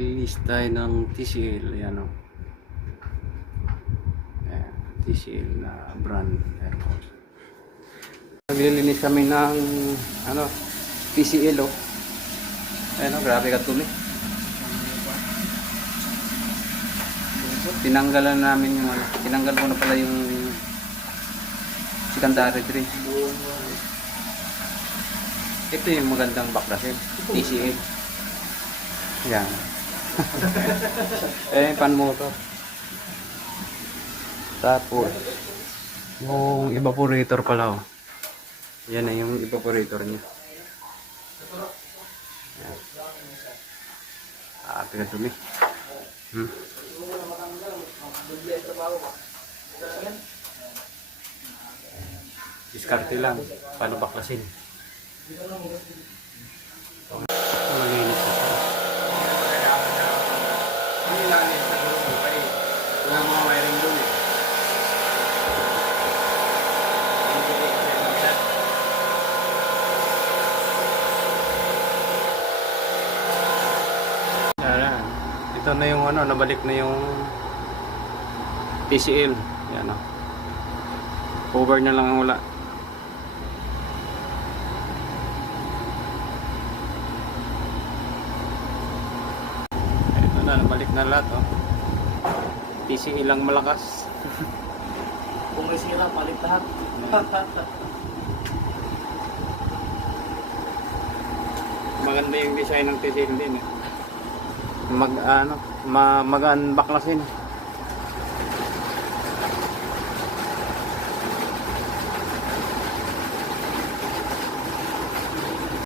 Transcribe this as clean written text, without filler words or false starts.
Maglilinis tayo ng TCL. Ayan o. Ayan, TCL na brand aircon. Maglilinis kami ng ano, TCL o. Ayan o, grabe katumi. Tinanggalan namin yung ano, tinanggal ko na pala yung secondary tree. Ito yung magandang baklasin, TCL. Yan. Pan motor. Tapos yung evaporator pala oh. Yan na yung evaporator niya. Yan. Pinatumi. Diskarte lang, paano baklasin. Malinis na siya. Wala mga wiring doon eh. Yan. Ito na yung ano, nabalik na yung TCL. Yan o. Cover na lang ang wala. Ito na, nabalik na lahat oh. TCL lang malakas. Kung resira, palit lahat. Maganda yung design ng TCL din eh. Magaan baklasin.